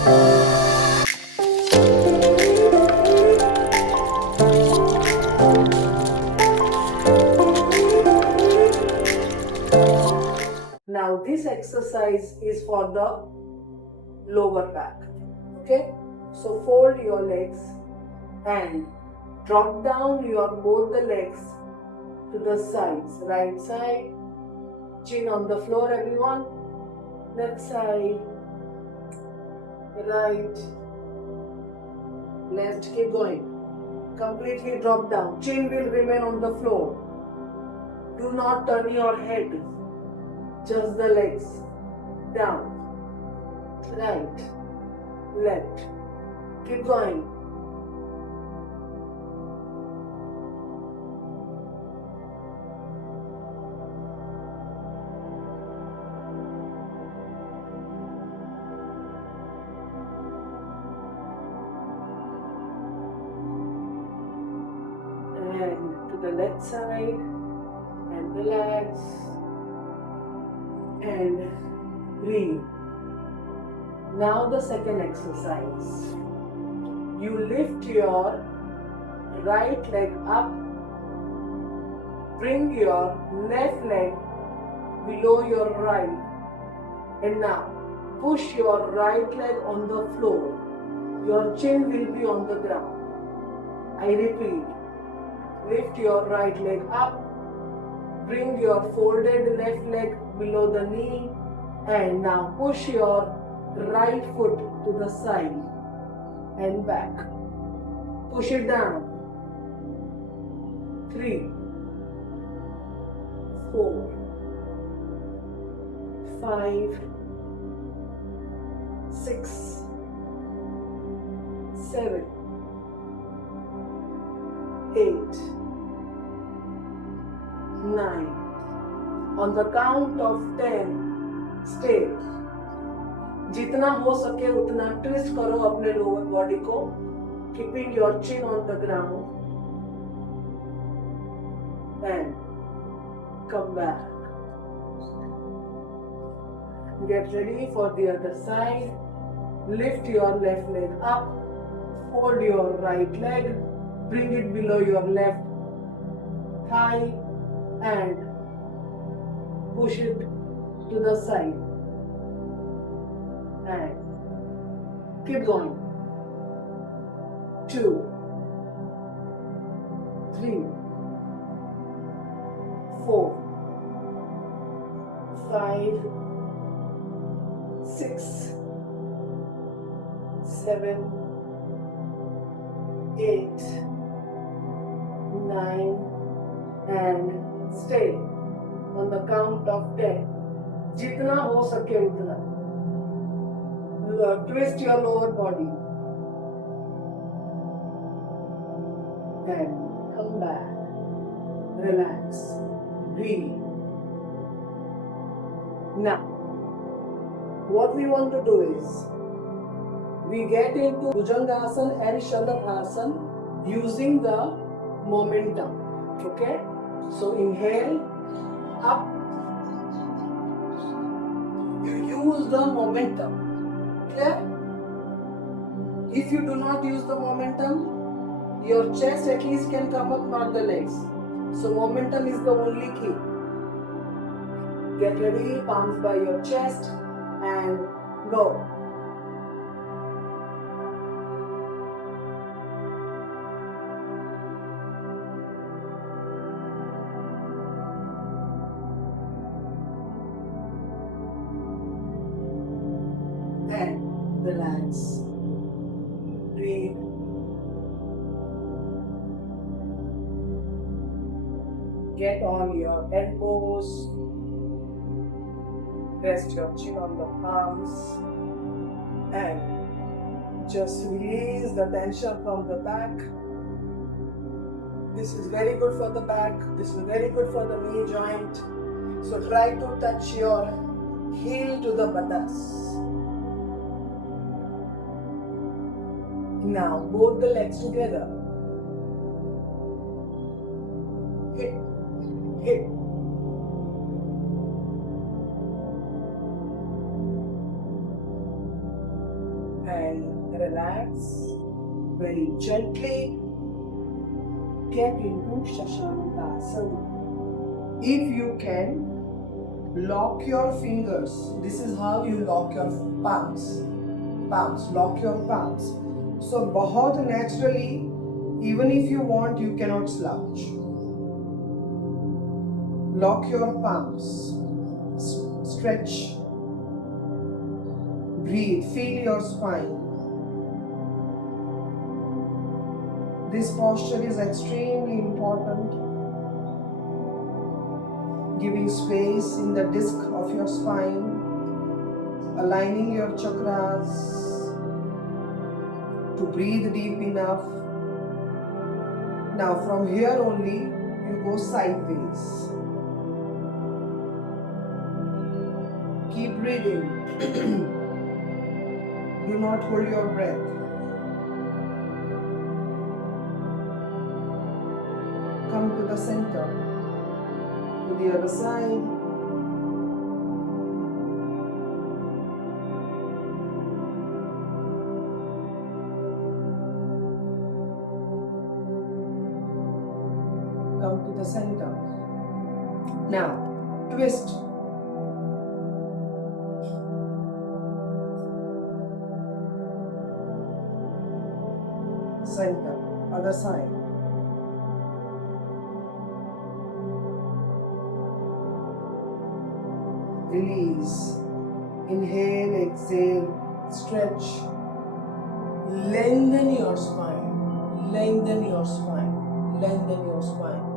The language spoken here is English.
Now this exercise is for the lower back. Okay, so fold your legs and drop down your both the legs to the sides. Right side, chin on the floor everyone. Left side, right, left, keep going. Completely drop down. Chin will remain on the floor. Do not turn your head. Just the legs. Down. Right. Left. Keep going. And to the left side. And relax. And breathe. Now the second exercise. You lift your right leg up. Bring your left leg below your right. And now push your right leg on the floor. Your chin will be on the ground. I repeat. Lift your right leg up. Bring your folded left leg below the knee. And now push your right foot to the side and back. Push it down. 3, 4, 5, 6, 7, 8, 9. On the count of 10, stay. जितना हो सके उतना twist करो अपने lower body को, keeping your chin on the ground and come back. Get ready for the other side. Lift your left leg up, hold your right leg, bring it below your left thigh and push it to the side. And keep going. 2, 3, 4, 5, 6, 7, 8, 9 and stay on the count of 10. जितना हो सके उतना. Twist your lower body and come back. Relax. Breathe. Now, what we want to do is we get into Bhujangasana and Shalabhasana using the momentum. Okay? So inhale up. You use the momentum. Clear? If you do not use the momentum, your chest at least can come up, not the legs. So momentum is the only key. Get ready, palms by your chest and go. And relax. Breathe. Get on your elbows. Rest your chin on the palms. And just release the tension from the back. This is very good for the back. This is very good for the knee joint. So try to touch your heel to the buttocks. Now both the legs together. Hit, hit. relax. Very gently get into Shashanasana. If you can, lock your fingers. This is how you lock your palms. Lock your palms. So, बहुत naturally, even if you want, you cannot slouch. Lock your palms. Stretch. Breathe. Feel your spine. This posture is extremely important. Giving space in the disc of your spine, aligning your chakras to breathe deep enough. Now from here only you go sideways. Keep breathing. Do not hold your breath. Come to the center. To the other side. Come to the center. Now, twist. Center, other side. Release. Inhale, exhale, stretch. Lengthen your spine. Lengthen your spine. Lengthen your spine.